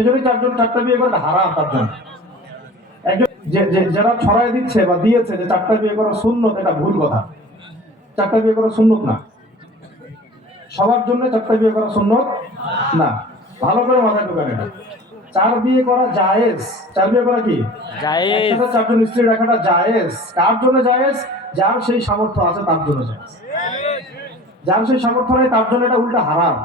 সেজন্যই চারজন চারটা বিয়ে করে হারাম তার জন্য। একজন যারা ছড়াই দিচ্ছে বা দিয়েছে যে চারটা বিয়ে করা সুন্নত, এটা ভুল কথা। চারটা বিয়ে করা সুন্নত না, সবার জন্য চারটা বিয়ে করা সুন্নত না। ভালো করে মাথায় ঢোকান এটা। চার বিয়ে করা জায়েজ। চার বিয়ে করা কি জায়েজ? একসাথে চারজন স্ত্রী রাখাটা জায়েজ। কার জন্য জায়েজ? যার সেই সামর্থ্য আছে তার জন্য জায়েজ। যার সেই সামর্থ্য নেই তার জন্য এটা উল্টা হারাম।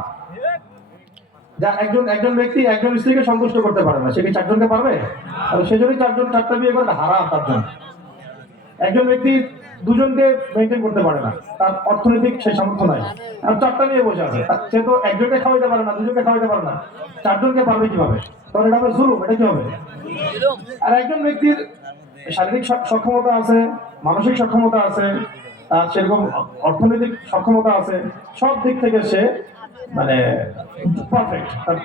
যা একজন ব্যক্তি একজন স্ত্রীকে সন্তুষ্ট করতে পারে না, সে কি চারজনকে পারবে? আর সেজন্যই চারজন চারটা বিয়ে করে হারাম তার জন্য। একজন ব্যক্তি দুজনকে মেনটেন করতে পারে না, তার অর্থনৈতিক সেই সামর্থ্য নাই, আর চারটা নিয়ে বসে আছে, সে তো একজনকে খাওয়াইতে পারে না, দুজনকে খাওয়াইতে পারে না, চারজনকে পারবে কিভাবে? তখন এটা হবে জুলুম। এটা কি হবে? আর একজন ব্যক্তির শারীরিক সক্ষমতা আছে, মানসিক সক্ষমতা আছে, তার সেরকম অর্থনৈতিক সক্ষমতা আছে, সব দিক থেকে সে মানে পারফেক্ট, তার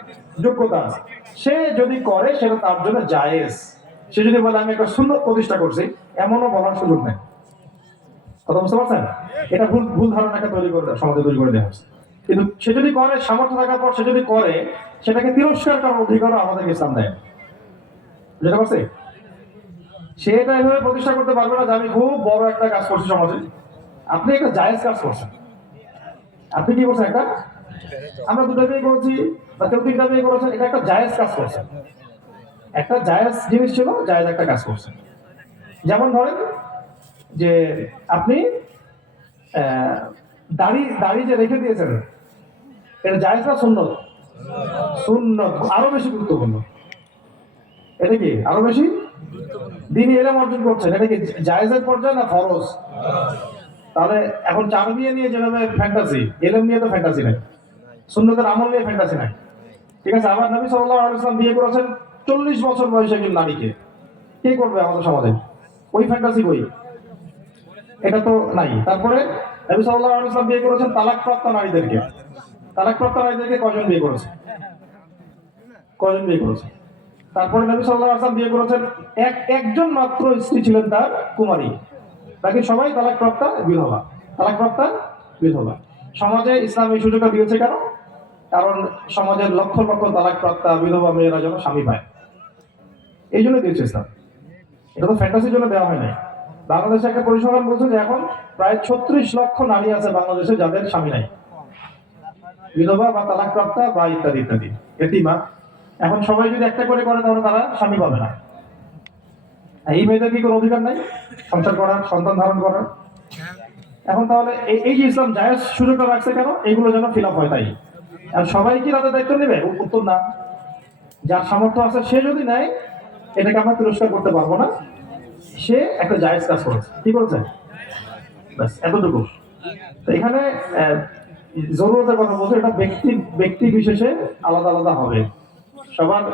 যোগ্যতা আছে, সে যদি করে সেটা তার জন্য জায়েজ। সে যদি বলে আমি একটা সুন্নত প্রতিষ্ঠা করছি, এমনও বলার সুযোগ নেই। কথা বুঝতে পারছেন? এটা ভুল ভুল ধারণাকে সমাজে তৈরি করে দেওয়া হচ্ছে। কিন্তু সে যদি করে, সামর্থ্য থাকার পর সে যদি করে, সেটাকে তিরস্কার করার অধিকারও আমাদের ইসলাম দেয়। বুঝতে পারছি? সে এটা এভাবে প্রতিষ্ঠা করতে পারবে না যে আমি খুব বড় একটা কাজ করছি সমাজে। আপনি একটা জায়েজ কাজ করছেন। আপনি কি করছেন? একটা, আমরা দুটো বিয়ে করেছি বা কেউ তিনটা বিয়ে করেছেন, এটা একটা জায়েজ কাজ করছেন। একটা জায়েজ জিনিস ছিল, জায়েজ একটা কাজ করছেন। যেমন ধরেন যে আপনি দাড়ি যে রেখে দিয়েছেন, এটা জায়েজ না সুন্নত? সুন্নত। আরো বেশি গুরুত্বপূর্ণ, এটা কি আরো বেশি দ্বীনি ইলম অর্জন করছেন, এটা কি জায়েজের পর্যায়ে না ফরজ? তাহলে এখন চার বিয়ে নিয়ে যেভাবে ফ্যান্টাসি, ইলম নিয়ে তো ফ্যান্টাসি নাই, সুন্নতের আমল নিয়ে ফ্যান্টাসি নাই। ঠিক আছে, আবার নবী সাল্লাল্লাহু আলাইহি ওয়াসাল্লাম বিয়ে করেছেন 40 বছর বয়সে একজন নারীকে। কে করবে আমাদের সমাজে? ওই ফ্যান্টাসি বই, এটা তো নাই। তারপরে নবী সাল্লাল্লাহু আলাইহি ওয়াসাল্লাম বিয়ে করেছেন তালাকপ্রাপ্ত নারীদেরকে। তালাকপ্রাপ্ত নারীদেরকে কয়জন বিয়ে করেছে? কয়জন বিয়ে করেছে? তারপরে নবী সাল্লাল্লাহু আলাইহি ওয়াসাল্লাম বিয়ে করেছেন একজন মাত্র স্ত্রী ছিলেন তার, কুমারী। বাকি সবাই তালাকপ্রাপ্তা বিধবা। তালাকপ্রাপ্তা বিধবা। সমাজে ইসলাম এই সুযোগটা দিয়েছে কেন? কারণ সমাজের লক্ষ লক্ষ তালাকপ্রাপ্তা বিধবা মেয়েরা যেন স্বামী পায়, এই জন্য দিয়েছে ইসলাম। এটা তো ফ্যান্টাসির জন্য দেওয়া হয় নাই। বাংলাদেশে একটা পরিসংখ্যান বলছে যে এখন প্রায় 36 লক্ষ নারী আছে বাংলাদেশে যাদের স্বামী নাই, বিধবা বা তালাকপ্রাপ্তা বা ইত্যাদি ইত্যাদি, এতিমা। এখন সবাই যদি একটা করে তাহলে তারা স্বামী পাবে না। এই মেয়েদের কি কোনো অধিকার নাই সংসার করার, সন্তান ধারণ করার? এখন তাহলে এই যে ইসলাম জায়েজ সুযোগটা রাখছে কেন? এইগুলো যেন ফিল আপ হয়। তাই আর সবাই কি তাদের দায়িত্ব নেবে? উত্তর না। যার সামর্থ্য আছে সে যদি নেয়, এটাকে আমরা তিরস্কার করতে পারবো না। সে একটা জায়েজ কাজ করেছে। কি করেছে? ব্যাস এতটুকু। তো এখানে জরুরতের কথা বলছে, এটা ব্যক্তি বিশেষে আলাদা আলাদা হবে। সবার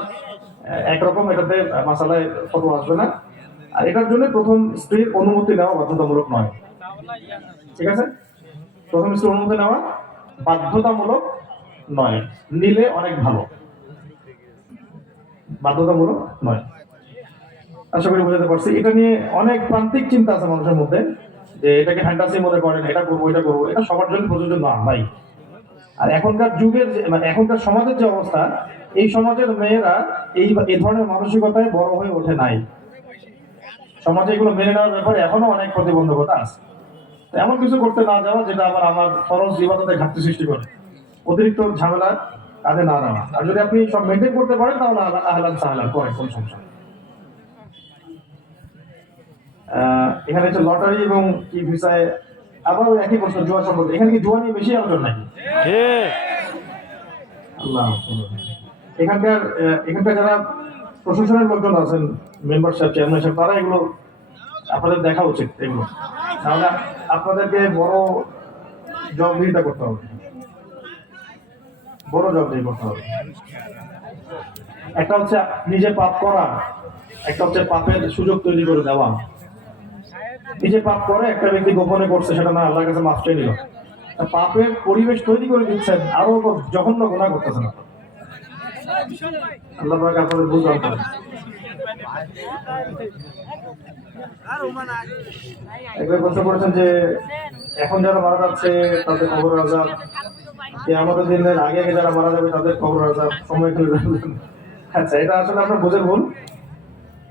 একরকম এটাতে মাসালায় ফতোয়া আসবে না। আর এটার জন্য প্রথম স্ত্রীর অনুমতি নেওয়া বাধ্যতামূলক নয়। ঠিক আছে, প্রথম স্ত্রীর অনুমতি নেওয়া বাধ্যতামূলক নয়, নিলে অনেক ভালো, বাধ্যতামূলক নয়। আশা করি বোঝাতে পারছি। এটা নিয়ে অনেক প্রান্তিক চিন্তা আছে মানুষের মধ্যে, যে এটাকে ফ্যান্টাসি মনে করেন, এটা করবো এটা করবো। এটা সবার জন্য প্রযোজ্য না ভাই। আর এখনকার যুগের মানে এখনকার সমাজের যে অবস্থা, এই সমাজের মেয়েরা এই ধরনের মানসিকতায় বড় হয়ে ওঠে নাই। সমাজে এগুলো মেনে নেওয়ার ব্যাপারে এখনো অনেক প্রতিবন্ধকতা আছে। এমন কিছু করতে না যাওয়া যেটা আবার আমার ফরজ ইবাদতে ঘাটতি সৃষ্টি করে, অতিরিক্ত ঝামেলা কাজে না নেওয়া। আর যদি আপনি সব মেনটেন করতে পারেন তাহলে আহলান সাহলান, করেন, কোন সমস্যা। এখানে হচ্ছে লটারি এবং কি ভিসায় আবার একই প্রশ্ন, জুয়া সম্পর্কে। এখানে কি জুয়া নিয়ে বেশি আলোচনা নাকি? আল্লাহ, এখানকার যারা প্রশাসনের লোকজন আছেন, মেম্বার সাহেব, চেয়ারম্যান সাহেব, তারা এগুলো আপনাদের দেখা উচিত। এগুলো তাহলে আপনাদেরকে বড় জবাবদিহিতা করতে হবে, বড় জবাবদিহি করতে হবে। একটা হচ্ছে নিজে পাপ করা, একটা হচ্ছে পাপের সুযোগ তৈরি করে দেওয়া। নিজে পাপ করে একটা ব্যক্তি গোপনে করছে, সেটা না আল্লাহর কাছে মাফ চেয়ে নিল। পাপের পরিবেশ তৈরি করে দিচ্ছেন, আরো জঘন্য গুনাহ করতেছেন। আল্লাহ পাক আপনাদের বুঝান করেন। একবার প্রশ্ন করেছেন যে এখন যারা মারা যাচ্ছে তাদের কবর আযাব, আমাদের দিনের আগে যারা মারা যাবে তাদের কবর আযাব, সময় খেলে আচ্ছা, এটা আসলে আপনার বোঝার ভুল।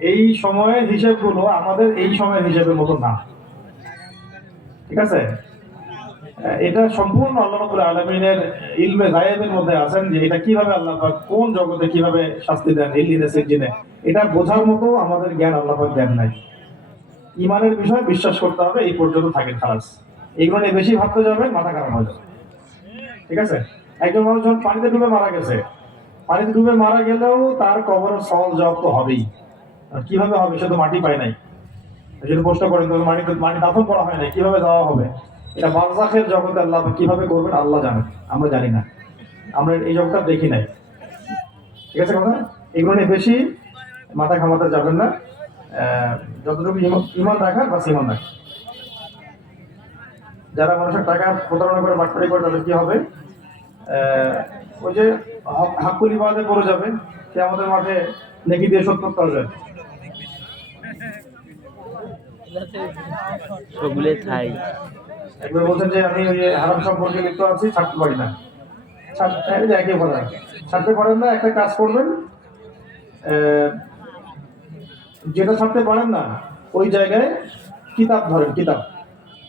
এই সময়ের হিসেবগুলো আমাদের এই সময়ের হিসেবের মতো না, ঠিক আছে? এটা সম্পূর্ণ আল্লাহ রাব্বুল আলামিনের ইলমে গায়েবের মধ্যে আছেন, যে এটা কিভাবে আল্লাহ পাক কোন জগতে কিভাবে শাস্তি দেন ইলিনে সিজিনে, এটা বোঝার মতো আমাদের জ্ঞান আল্লাহ পাক দেন নাই। ইমানের বিষয় বিশ্বাস করতে হবে, এই পর্যন্ত থাকে খালাস। এইগুলো নিয়ে বেশি ভাবতে যাবেন, মাথা খারাপ হয়ে যাবে, ঠিক আছে? একজন মানুষ যখন পানিতে ডুবে মারা গেছে, পানিতে ডুবে মারা গেলেও তার কবরের সওয়াল জবাব তো হবেই। আর কিভাবে হবে, সে তো মাটি পায় নাই। যদি প্রশ্ন করেন তো মাটি দাফন করা হয় নাই, কিভাবে দেওয়া হবে? এটা বারজাখের জগতে আল্লাহ কিভাবে করবেন আল্লাহ জানেন, আমরা জানি না, আমরা এই জগৎটা দেখি নাই, ঠিক আছে কথা? এগুলো নিয়ে বেশি মাথা ঘামাতে যাবেন না। যতটুকু ইমান রাখার বাস ইমান রাখা। যারা মানুষের টাকা প্রতারণা করে বাটপাড়ি করে তাদের কি হবে? ওই যে হাক্কুল ইবাদে পড়ে যাবে, সে আমাদের মাঠে নেকি দিয়ে শোধ করতে হবে। একবার বলছেন যে আমি ওই হারাম সম্পর্কে লিপ্ত আছি, ছাড়তে পারি না। একই কথা, ছাড়তে পারেন না। একটা কাজ করবেন, যেটা ছাড়তে পারেন না ওই জায়গায় কিতাব ধরেন, কিতাব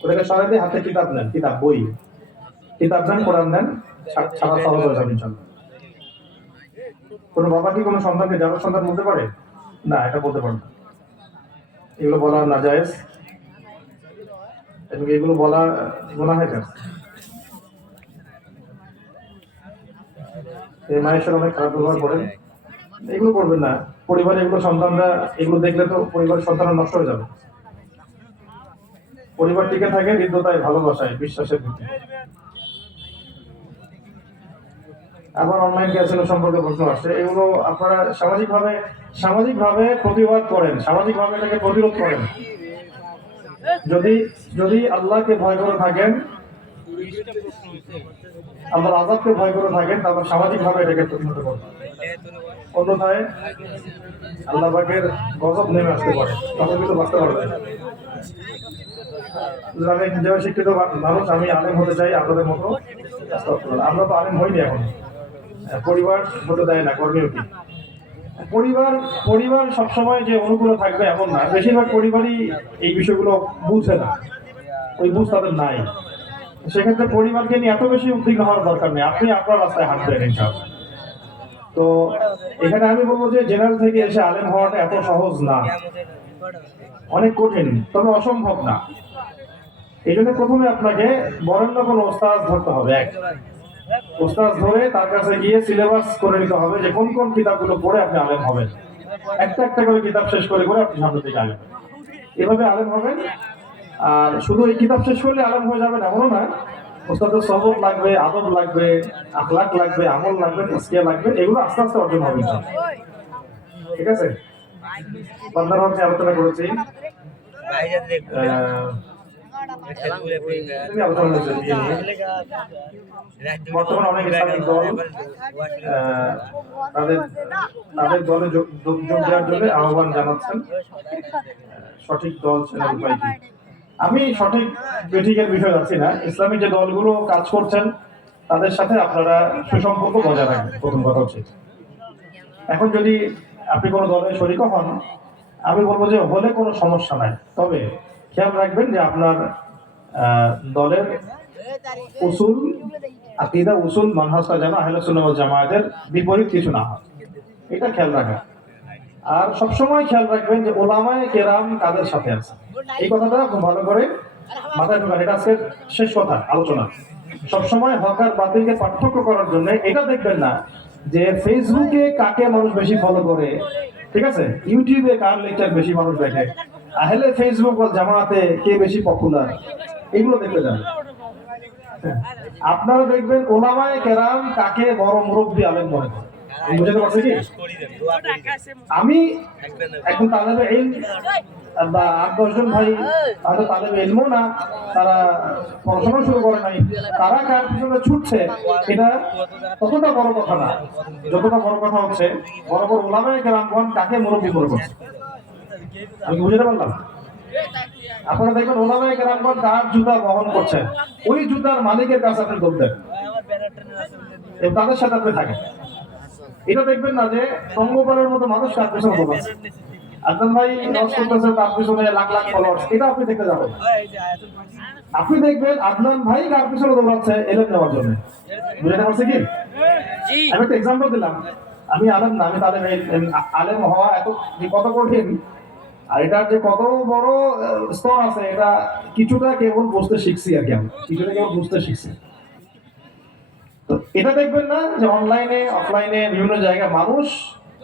ওটাকে সরাই দিয়ে হাতে কিতাব নেন, কিতাব বই কিতাব নেন, কোরআন নেন, ছাড়া সহজ হয়ে যাবে ইনশাল্লাহ। কোনো বাবা কি কোনো সন্তানকে যাদের সন্তান বলতে পারে না? এটা বলতে পারে না, এগুলো বলা নাজায়েজ এবং এগুলো বলা গুনাহ হয়। এই মায়ের সাথে অনেক খারাপ ব্যবহার করেন, এগুলো করবেন না। পরিবারে এগুলো সন্তানরা এগুলো দেখলে তো পরিবারের সন্তানরা নষ্ট হয়ে যাবে। পরিবার টিকে থাকে হৃদ্যতায়, ভালোবাসায়, বিশ্বাসের ভিত্তি। আবার অনলাইন ক্যাসিনো সম্পর্কে প্রশ্ন আসছে, এগুলো আপনারা সামাজিকভাবে প্রতিবাদ করেন, সামাজিকভাবে এটাকে প্রতিরোধ করেন। যদি যদি আল্লাহকে ভয় করে থাকেন, আল্লাহর আযাবকে ভয় করে থাকেন, তারপর সামাজিকভাবে এটাকে প্রতিহত করুন। অন্যথায় আল্লাহ পাকের গজব নেমে আসতে পারে, তখন কিন্তু বাঁচতে পারবে না। আমি নিজেও শিক্ষিত মানুষ, আমি আলেম হতে চাই আপনাদের মতো। আমরা তো আলেম হইনি এখন, পরিবার হতে দেয় না, করণীয় কি? পরিবার সবসময় যে অনুকূলে থাকবে এমন না, বেশিরভাগ পরিবারই এই বিষয়গুলো বুঝে না, ওই বুঝ তাদের নাই। সেক্ষেত্রে পরিবারকে নিয়ে এত বেশি উদ্বিগ্ন হওয়ার দরকার নেই, আপনি আপনার রাস্তায় হাঁটবেন ইনশাআল্লাহ। তো এখানে আমি বলবো যে জেনারেল থেকে এসে আলেম হওয়াটা এত সহজ না, অনেক কঠিন, তবে অসম্ভব না। এই জন্য প্রথমে আপনাকে বরেণ্য কোনো ওস্তাদ ধরতে হবে। এক ওস্তাদ ধরে তার কাছে গিয়ে সিলেবাস করে নিতে হবে যে কোন কোন কিতাবগুলো পড়ে আপনি আলেম হবেন। একটা একটা করে কিতাব শেষ করে আপনি সামনের দিকে আলেম, এভাবে আলেম হবেন। আর শুধু এই কিতাব শেষ করলে আলেম হয়ে যাবেন এমনও না, ওস্তাদের সবক লাগবে, আদব লাগবে, আখলাক লাগবে, আমল লাগবে, তাসকিয়া লাগবে, এগুলো আস্তে আস্তে অর্জন হবে, ঠিক আছে? বান্দার হকে আলোচনা করেছি, বর্তমানে অনেক ইসলামিক দল তাদের দলে যোগ দেওয়ার জন্য আহ্বান জানাচ্ছেন। সঠিক দল চেনার উপায় কি? আমি সঠিক বেঠিকের বিষয় যাচ্ছি না। ইসলামিক যে দলগুলো কাজ করছেন তাদের সাথে আপনারা সুসম্পর্ক বজায় রাখবেন, প্রথম কথা হচ্ছে। এখন যদি আপনি কোনো দলের শরীক হন, আমি বলবো যে হলে কোনো সমস্যা নাই, তবে খেয়াল রাখবেন যে আপনার দলের উসুল, আকীদা, উসুল, মানহাজটা যেন আহলে সুন্নাত ওয়াল জামায়াতের বিপরীত কিছু না হয়, এটা খেয়াল রাখা। আর সবসময় খেয়াল রাখবেন যে ওলামায়ে কেরাম কাদের সাথে আছে, এই কথাটা খুব ভালো করে মাথায় ঢোকান। এটা আজকের শেষ কথা আলোচনা। সবসময় হক আর বাতিলকে পার্থক্য করার জন্য এটা দেখবেন না যে ফেসবুকে কাকে মানুষ বেশি ফলো করে, ঠিক আছে, ইউটিউবে কার লেকচার বেশি মানুষ দেখে, আহলে ফেসবুক ওয়াল জামাতে কে বেশি পপুলার, এগুলো দেখতে যান। আপনারা দেখবেন ওলামায়ে কেরাম কাকে বড় মুরব্বী আলেম মনে করে। বুঝতে পারছেন কি? আমি একজন তালেবে ইলম বা ৮-১০ জন ভাই হয়তো তালেবে ইলমও না, তারা পড়াশোনা শুরু করে নাই, তারা কার পিছনে ছুটছে এটা ততটা বড় কথা না, যতটা বড় কথা হচ্ছে বড় বড় ওলামায়ে কেরামগণ কাকে মুরব্বী করে করছে। আমি বুঝতে পারলাম? আপনারা দেখবেন ওলামায়ে কেরামগণ কার জুতা বহন করছেন, ওই জুতার মালিকের কাছে আপনি দৌড় দেন এবং তাদের সাথে আপনি থাকেন। এটা দেখবেন না যে পঙ্গপালের মতো মানুষ তার পেছনে দৌড়াচ্ছে। আদনান ভাই লস করতেছে, তার পেছনে লাখ লাখ ফলোয়ার্স, এটা আপনি দেখতে যাবেন। আপনি দেখবেন আদনান ভাই কার পেছনে দৌড়াচ্ছে এলেম নেওয়ার জন্য। বুঝতে পারছি কি? আমি একটা এক্সাম্পল দিলাম। আমি আলেম না, আমি তালেম। আলেম হওয়া এত কত কঠিন, আর এটার যে কত বড় স্তর আছে, এটা কিছুটা কেবল বুঝতে শিখছি আর কি। আমি কিছুটা কেবল বুঝতে শিখছি। তো এটা দেখবেন না যে অনলাইনে অফলাইনে বিভিন্ন জায়গায় মানুষ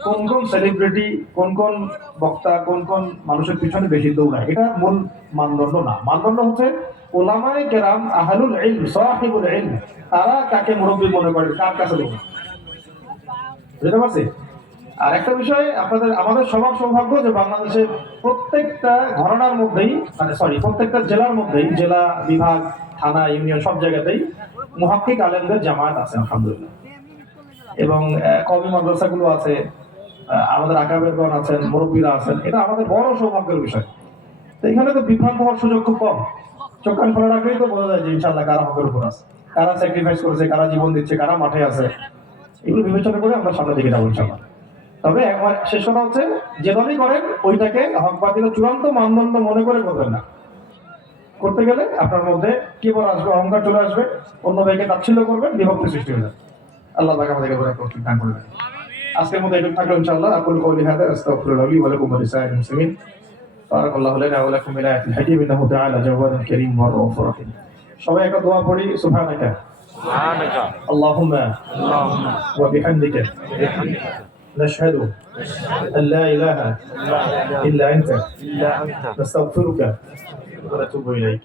কোন কোন সেলিব্রিটি, কোন কোন বক্তা, কোন কোন মানুষের পিছনে বেশি দৌড়ায়। এটা মূল মানদণ্ড না। মানদণ্ড হচ্ছে ওলামায়ে কেরাম, আহলুল ইলম, সাহিবুল ইলম, তারা কাকে মুরব্বী মনে করে, কার কাছে দৌড়ায়। বুঝতে পারছি? আর একটা বিষয়, আমাদের সবার সৌভাগ্য যে বাংলাদেশের প্রত্যেকটা ঘরানার মধ্যেই, প্রত্যেকটা জেলার মধ্যেই, জেলা, বিভাগ, থানা, ইউনিয়ন, সব জায়গাতেই মুহাক্কিক আলেমদের জামায়াত আছে আলহামদুলিল্লাহ। এবং কওমি মাদ্রাসাগুলো আছে, আমাদের আকাবেরগণ আছেন, মুরব্বীরা আছেন। এটা আমাদের বড় সৌভাগ্যের বিষয়। তো এখানে তো বিভ্রান্ত হওয়ার সুযোগ খুব কম। চোখ কান খোলা রাখলেই তো বোঝা যায় যে ইনশাআল্লাহ কারা হকের উপর আছে, কারা স্যাক্রিফাইস করেছে, কারা জীবন দিচ্ছে, কারা মাঠে আছে। এগুলো বিবেচনা করে আমরা সামনের দিকে যাবো ইনশাআল্লাহ। তবে একবার শেষ কথা হচ্ছে, যে দলই করেন ওইটাকে হক বাতিলের চূড়ান্ত মানদণ্ড মনে করে করবেন না। করতে গেলে আপনার মধ্যে কেবল আসবে, অহংকার চলে আসবে, অন্য ভাইকে তাচ্ছিল্য করবেন, বিভক্তি সৃষ্টি হয়ে যাবে। আল্লাহ তাকে আমাদেরকে দান করে দেন। আজকের মতো এটুকু থাকলো ইনশাআল্লাহ। আকুল কওলি হাযা আস্তাগফিরুল্লাহ লি ওয়া লাকুম ওয়া লিসাইরিল মুসলিমিন। বারাকাল্লাহু লানা ওয়া লাকুম বিল আয়াতিল হাকীম ইন্নাহু তাআলা জাওয়াদুন কারীম ওয়া রাউফুর রহিম। সবাই একটা দোয়া পড়ি, সুবহানাকা আল্লাহুম্মা ওয়া বিহামদিকা نشهد أن لا إله إلا أنت نستغفرك ونتوب إليك.